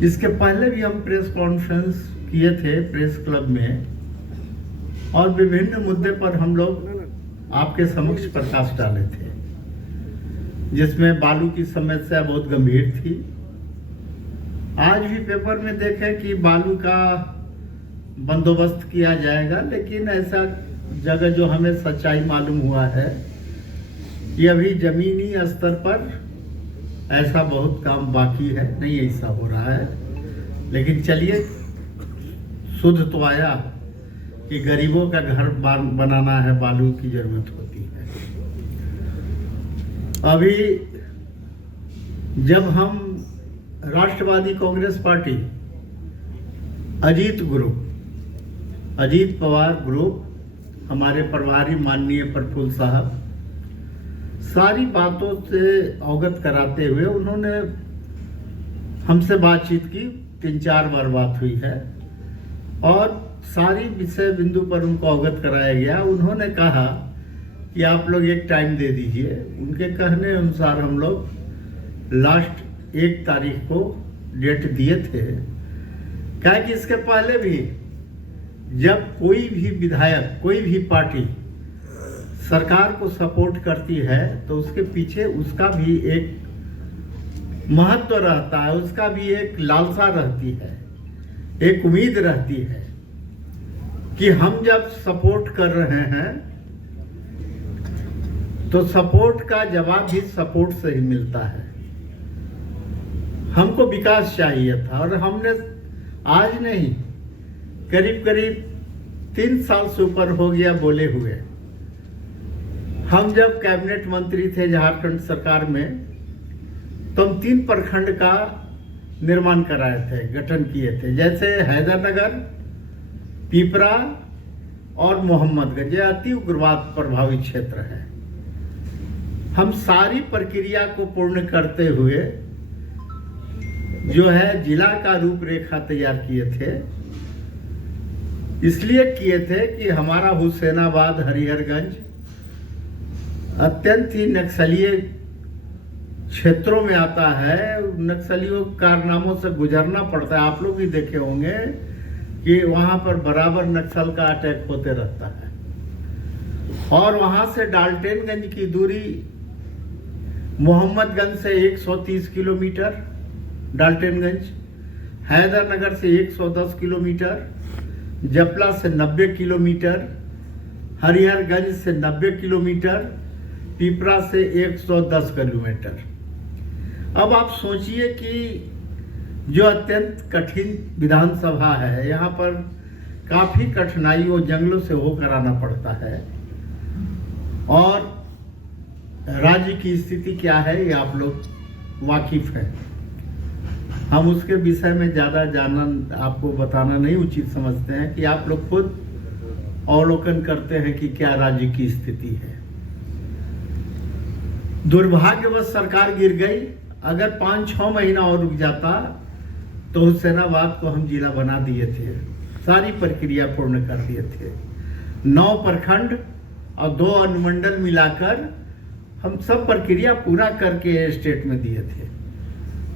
इसके पहले भी हम प्रेस कॉन्फ्रेंस किए थे प्रेस क्लब में, और विभिन्न मुद्दे पर हम लोग आपके समक्ष प्रकाश डाले थे, जिसमें बालू की समस्या बहुत गंभीर थी। आज भी पेपर में देखें कि बालू का बंदोबस्त किया जाएगा, लेकिन ऐसा जगह जो हमें सच्चाई मालूम हुआ है कि अभी जमीनी स्तर पर ऐसा बहुत काम बाकी है, नहीं ऐसा हो रहा है। लेकिन चलिए, शुद्ध तो आया कि गरीबों का घर बनाना है, बालू की जरूरत होती है। अभी जब हम राष्ट्रवादी कांग्रेस पार्टी, अजीत पवार ग्रुप, हमारे प्रभारी माननीय प्रफुल्ल साहब, सारी बातों से अवगत कराते हुए उन्होंने हमसे बातचीत की, 3-4 बार बात हुई है और सारी विषय बिंदु पर उनको अवगत कराया गया। उन्होंने कहा कि आप लोग एक टाइम दे दीजिए। उनके कहने अनुसार हम लोग लास्ट 1 तारीख को डेट दिए थे। क्या कि इसके पहले भी जब कोई भी विधायक, कोई भी पार्टी सरकार को सपोर्ट करती है तो उसके पीछे उसका भी एक महत्व रहता है, उसका भी एक लालसा रहती है, एक उम्मीद रहती है कि हम जब सपोर्ट कर रहे हैं तो सपोर्ट का जवाब भी सपोर्ट से ही मिलता है। हमको विकास चाहिए था और हमने आज नहीं, करीब 3 साल से ऊपर हो गया बोले हुए। हम जब कैबिनेट मंत्री थे झारखंड सरकार में, तो हम 3 प्रखंड का निर्माण कराए थे, गठन किए थे, जैसे हैदरनगर, पिपरा और मोहम्मदगंज। ये अति उग्रवाद प्रभावित क्षेत्र है। हम सारी प्रक्रिया को पूर्ण करते हुए जो है जिला का रूपरेखा तैयार किए थे। इसलिए किए थे कि हमारा हुसैनाबाद, हरिहरगंज अत्यंत ही नक्सलीय क्षेत्रों में आता है। नक्सलियों कारनामों से गुजरना पड़ता है। आप लोग भी देखे होंगे कि वहां पर बराबर नक्सल का अटैक होते रहता है। और वहां से डाल्टनगंज की दूरी मोहम्मदगंज से 130 किलोमीटर, डाल्टनगंज, हैदरनगर से 110 किलोमीटर, जपला से 90 किलोमीटर, हरिहरगंज से 90 किलोमीटर, पिपरा से 110 किलोमीटर। अब आप सोचिए कि जो अत्यंत कठिन विधानसभा है, यहाँ पर काफ़ी कठिनाइयों जंगलों से होकर आना पड़ता है। और राज्य की स्थिति क्या है ये आप लोग वाकिफ हैं। हम उसके विषय में ज़्यादा जानना, आपको बताना नहीं उचित समझते हैं कि आप लोग खुद अवलोकन करते हैं कि क्या राज्य की स्थिति है। दुर्भाग्यवश सरकार गिर गई। अगर 5-6 महीना और रुक जाता तो हुसैनाबाद को हम जिला बना दिए थे, सारी प्रक्रिया पूर्ण कर दिए थे। 9 प्रखंड और 2 अनुमंडल मिलाकर हम सब प्रक्रिया पूरा करके स्टेट में दिए थे,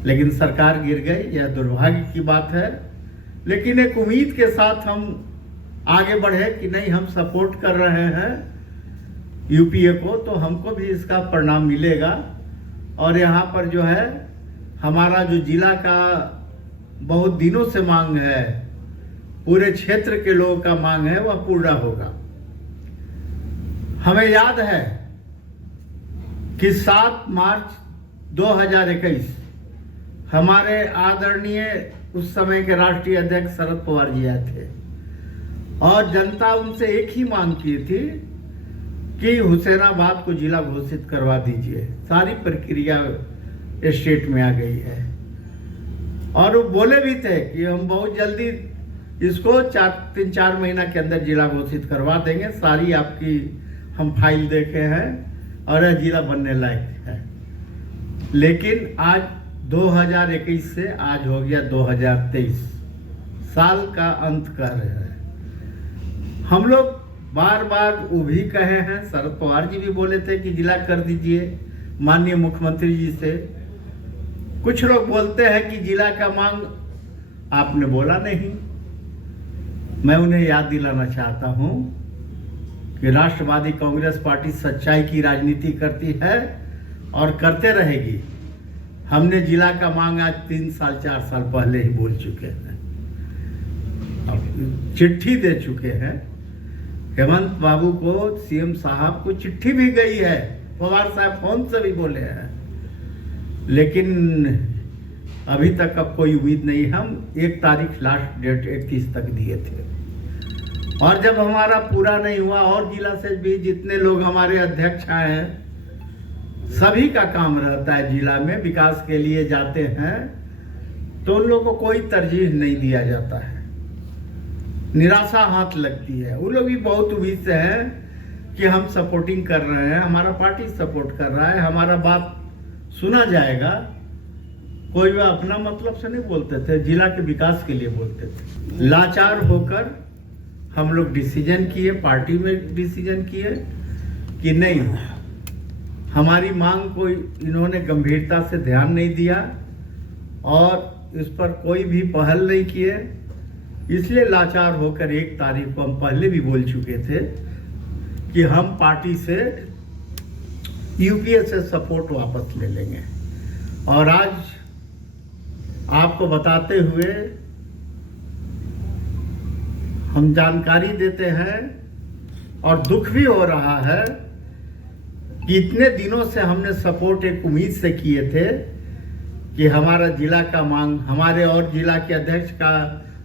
लेकिन सरकार गिर गई। यह दुर्भाग्य की बात है, लेकिन एक उम्मीद के साथ हम आगे बढ़े कि नहीं, हम सपोर्ट कर रहे हैं यूपीए को, तो हमको भी इसका परिणाम मिलेगा। और यहाँ पर जो है हमारा जो जिला का बहुत दिनों से मांग है, पूरे क्षेत्र के लोगों का मांग है, वह पूरा होगा। हमें याद है कि 7 मार्च 2021 हमारे आदरणीय उस समय के राष्ट्रीय अध्यक्ष शरद पवार जी आए थे और जनता उनसे एक ही मांग की थी कि हुसैनाबाद को जिला घोषित करवा दीजिए। सारी प्रक्रिया स्टेट में आ गई है और वो बोले भी थे कि हम बहुत जल्दी इसको 3-4 महीना के अंदर जिला घोषित करवा देंगे। सारी आपकी हम फाइल देखे हैं और यह जिला बनने लायक है। लेकिन आज 2021 से आज हो गया 2023, साल का अंत कर रहे हैं। हम लोग बार बार वो भी कहे हैं, शरद पवार जी भी बोले थे कि जिला कर दीजिए माननीय मुख्यमंत्री जी से। कुछ लोग बोलते हैं कि जिला का मांग आपने बोला नहीं। मैं उन्हें याद दिलाना चाहता हूं कि राष्ट्रवादी कांग्रेस पार्टी सच्चाई की राजनीति करती है और करते रहेगी। हमने जिला का मांग आज 3 साल 4 साल पहले ही बोल चुके हैं, चिट्ठी दे चुके हैं। हेमंत बाबू को, सीएम साहब को चिट्ठी भी गई है, पवार साहब फोन से भी बोले हैं, लेकिन अभी तक अब कोई उम्मीद नहीं। हम 1 तारीख लास्ट डेट 31 तक दिए थे, और जब हमारा पूरा नहीं हुआ और जिला से भी जितने लोग हमारे अध्यक्ष आए हैं, सभी का काम रहता है जिला में विकास के लिए जाते हैं, तो उन लोगों को कोई तरजीह नहीं दिया जाता है, निराशा हाथ लगती है। वो लोग भी बहुत उम्मीद से हैं कि हम सपोर्टिंग कर रहे हैं, हमारा पार्टी सपोर्ट कर रहा है, हमारा बात सुना जाएगा। कोई वह अपना मतलब से नहीं बोलते थे, जिला के विकास के लिए बोलते थे। लाचार होकर हम लोग डिसीजन किए, पार्टी में डिसीजन किए कि नहीं, हमारी मांग को इन्होंने गंभीरता से ध्यान नहीं दिया और इस पर कोई भी पहल नहीं किए। इसलिए लाचार होकर 1 तारीख को हम पहले भी बोल चुके थे कि हम पार्टी से यूपीए से सपोर्ट वापस ले लेंगे। और आज आपको बताते हुए हम जानकारी देते हैं और दुख भी हो रहा है कि इतने दिनों से हमने सपोर्ट एक उम्मीद से किए थे कि हमारा जिला का मांग, हमारे और जिला के अध्यक्ष का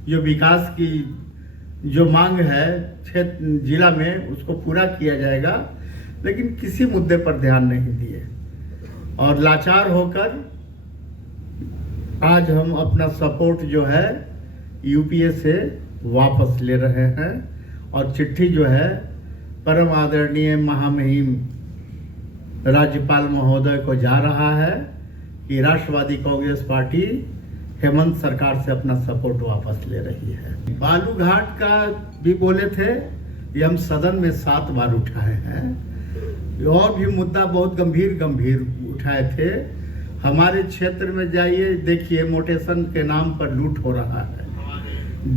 जो विकास की जो मांग है क्षेत्र जिला में, उसको पूरा किया जाएगा, लेकिन किसी मुद्दे पर ध्यान नहीं दिए। और लाचार होकर आज हम अपना सपोर्ट जो है यूपीए से वापस ले रहे हैं, और चिट्ठी जो है परम आदरणीय महामहिम राज्यपाल महोदय को जा रहा है कि राष्ट्रवादी कांग्रेस पार्टी हेमंत सरकार से अपना सपोर्ट वापस ले रही है। बालूघाट का भी बोले थे, ये हम सदन में 7 बार उठाए हैं। और भी मुद्दा बहुत गंभीर उठाए थे। हमारे क्षेत्र में जाइए, देखिए मोटेशन के नाम पर लूट हो रहा है,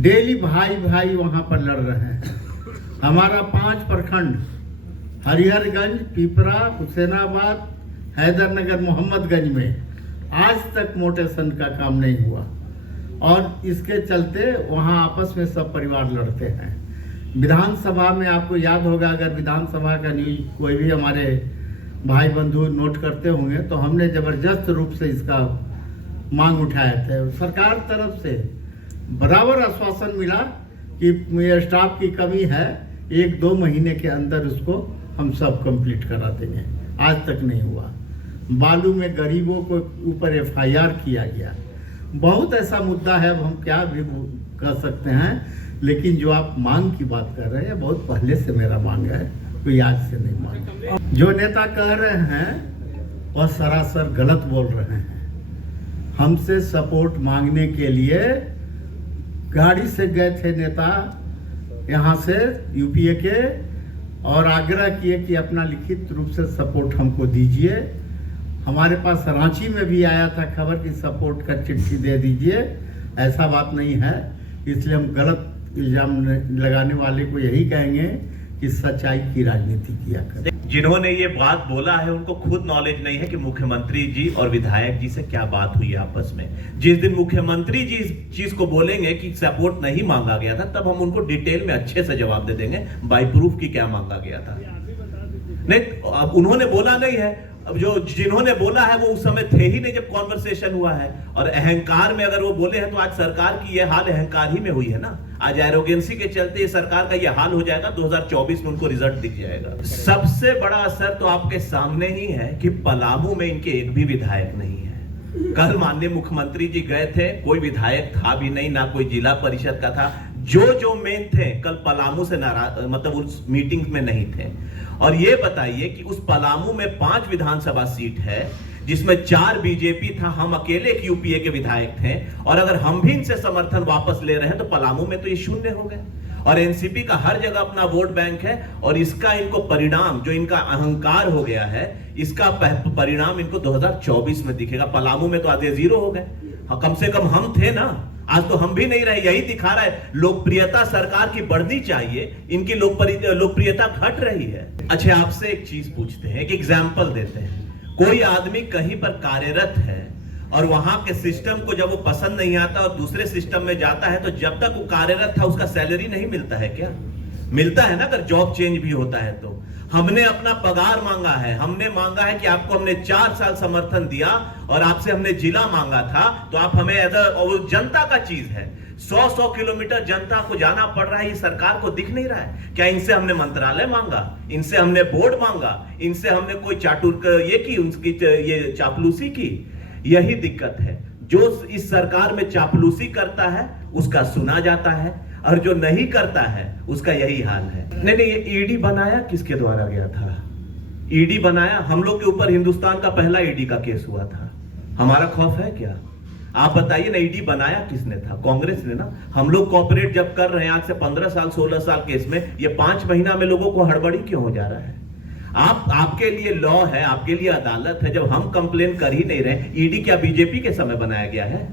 डेली भाई भाई वहां पर लड़ रहे हैं। हमारा 5 प्रखंड हरिहरगंज, पिपरा, हुसैनाबाद, हैदरनगर, मोहम्मदगंज में आज तक मोटेशन का काम नहीं हुआ, और इसके चलते वहां आपस में सब परिवार लड़ते हैं। विधानसभा में आपको याद होगा, अगर विधानसभा का न्यूज कोई भी हमारे भाई बंधु नोट करते होंगे, तो हमने जबरदस्त रूप से इसका मांग उठाए थे। सरकार तरफ से बराबर आश्वासन मिला कि स्टाफ की कमी है, 1-2 महीने के अंदर उसको हम सब कंप्लीट करा देंगे। आज तक नहीं हुआ। बालू में गरीबों को ऊपर एफआईआर किया गया। बहुत ऐसा मुद्दा है, अब हम क्या भी कर सकते हैं, लेकिन जो आप मांग की बात कर रहे हैं, बहुत पहले से मेरा मांग है, कोई आज से नहीं मांग। जो नेता कह रहे हैं वह सरासर गलत बोल रहे हैं। हमसे सपोर्ट मांगने के लिए गाड़ी से गए थे नेता यहाँ से यूपीए के, और आग्रह किए कि अपना लिखित रूप से सपोर्ट हमको दीजिए। हमारे पास रांची में भी आया था खबर कि सपोर्ट का चिट्ठी दे दीजिए। ऐसा बात नहीं है, इसलिए हम गलत इल्जाम लगाने वाले को यही कहेंगे कि सच्चाई की राजनीति किया करें। जिन्होंने ये बात बोला है उनको खुद नॉलेज नहीं है कि मुख्यमंत्री जी और विधायक जी से क्या बात हुई है आपस में। जिस दिन मुख्यमंत्री जी इस चीज को बोलेंगे कि सपोर्ट नहीं मांगा गया था, तब हम उनको डिटेल में अच्छे से जवाब दे देंगे बाय प्रूफ की क्या मांगा गया था। नहीं, अब उन्होंने बोला नहीं है। अब जो जिन्होंने बोला है वो उस समय थे ही नहीं जब कॉन्वर्सेशन हुआ है। और अहंकार में अगर वो बोले हैं तो आज सरकार की ये हाल अहंकार ही में हुई है ना। आज एरोगेंसी के चलते सरकार का ये हाल हो जाएगा, 2024 में उनको रिजल्ट दिख जाएगा। सबसे बड़ा असर तो आपके सामने ही है कि पलामू में इनके एक भी विधायक नहीं है। कल माननीय मुख्यमंत्री जी गए थे, कोई विधायक था भी नहीं, ना कोई जिला परिषद का था। जो मेन थे कल पलामू से नाराज, मतलब उस मीटिंग में नहीं थे। और ये बताइए कि उस पलामू में 5 विधानसभा सीट है, जिसमें 4 बीजेपी था, हम अकेले एक यूपीए के विधायक थे। और अगर हम भी इनसे समर्थन वापस ले रहे हैं तो पलामू में तो ये 0 हो गए। और एनसीपी का हर जगह अपना वोट बैंक है, और इसका इनको परिणाम, जो इनका अहंकार हो गया है, इसका परिणाम इनको 2024 में दिखेगा। पलामू में तो आधे 0 हो गए। कम से कम हम थे ना, आज तो हम भी नहीं रहे, यही दिखा रहा है लोकप्रियता सरकार की बढ़नी चाहिए, इनकी लोकप्रियता घट रही है। अच्छा, आपसे एक चीज पूछते हैं, एक एग्जाम्पल देते हैं। कोई आदमी कहीं पर कार्यरत है और वहां के सिस्टम को जब वो पसंद नहीं आता और दूसरे सिस्टम में जाता है, तो जब तक वो कार्यरत था उसका सैलरी नहीं मिलता है क्या? मिलता है ना, अगर जॉब चेंज भी होता है तो। हमने अपना पगार मांगा है, हमने मांगा है कि आपको हमने 4 साल समर्थन दिया और आपसे हमने जिला मांगा था, तो आप हमें वो जनता का चीज है, 100 किलोमीटर जनता को जाना पड़ रहा है, ये सरकार को दिख नहीं रहा है क्या? इनसे हमने मंत्रालय मांगा, इनसे हमने बोर्ड मांगा, इनसे हमने कोई चाटुर ये की, उनकी ये चापलूसी की। यही दिक्कत है, जो इस सरकार में चापलूसी करता है उसका सुना जाता है, और जो नहीं करता है उसका यही हाल है। नहीं, ये ईडी बनाया किसके द्वारा गया था? ईडी बनाया, हम लोग के ऊपर हिंदुस्तान का पहला ईडी का केस हुआ था। हमारा खौफ है क्या? आप बताइए ना, ईडी बनाया किसने था? कांग्रेस ने ना। हम लोग कॉपरेट जब कर रहे हैं आज से 15 साल 16 साल केस में, ये 5 महीना में लोगों को हड़बड़ी क्यों हो जा रहा है? आपके लिए लॉ है, आपके लिए अदालत है, जब हम कंप्लेन कर ही नहीं रहे। ईडी क्या बीजेपी के समय बनाया गया है?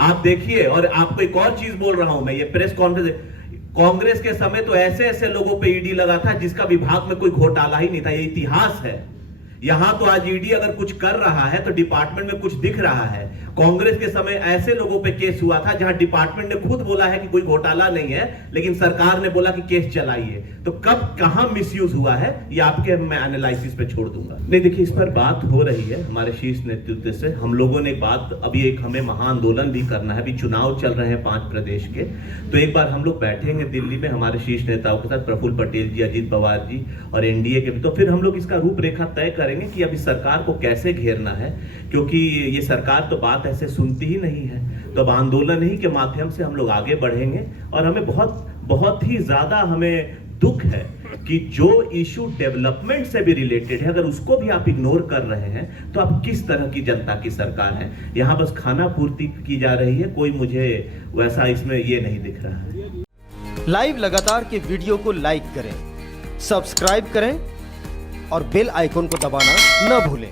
आप देखिए, और आपको एक और चीज बोल रहा हूं मैं, ये प्रेस कॉन्फ्रेंस, कांग्रेस के समय तो ऐसे ऐसे लोगों पे ईडी लगा था जिसका विभाग में कोई घोटाला ही नहीं था। ये इतिहास है। यहां तो आज ईडी अगर कुछ कर रहा है तो डिपार्टमेंट में कुछ दिख रहा है। कांग्रेस के समय ऐसे लोगों पे केस हुआ था जहां डिपार्टमेंट ने खुद बोला है कि कोई घोटाला नहीं है, लेकिन सरकार ने बोला कि केस चलाइए। तो कब कहां मिसयूज हुआ है, ये आपके मैं एनालिसिस पे छोड़ दूंगा। नहीं, देखिए, इस पर बात हो रही है हमारे शीर्ष नेतृत्व से। हम लोगों ने बात, अभी एक हमें महाआंदोलन भी करना है, अभी चुनाव चल रहे हैं 5 प्रदेश के, तो एक बार हम लोग बैठेंगे दिल्ली में हमारे शीर्ष नेताओं के साथ, प्रफुल्ल पटेल जी, अजीत पवार जी और एनडीए के भी, तो फिर हम लोग इसका रूपरेखा तय करेंगे कि अभी सरकार को कैसे घेरना है, क्योंकि ये सरकार तो बात ऐसे सुनती ही नहीं है। तो अब आंदोलन ही के माध्यम से हम लोग आगे बढ़ेंगे, और हमें बहुत ही ज्यादा हमें दुख है कि जो इशू डेवलपमेंट से भी रिलेटेड है, अगर उसको भी आप इग्नोर कर रहे हैं तो आप किस तरह की जनता की सरकार है? यहां बस खाना पूर्ति की जा रही है, कोई मुझे वैसा इसमें ये नहीं दिख रहा है। लाइव लगातार के वीडियो को लाइक करें, सब्सक्राइब करें और बेल आइकन को दबाना न भूलें।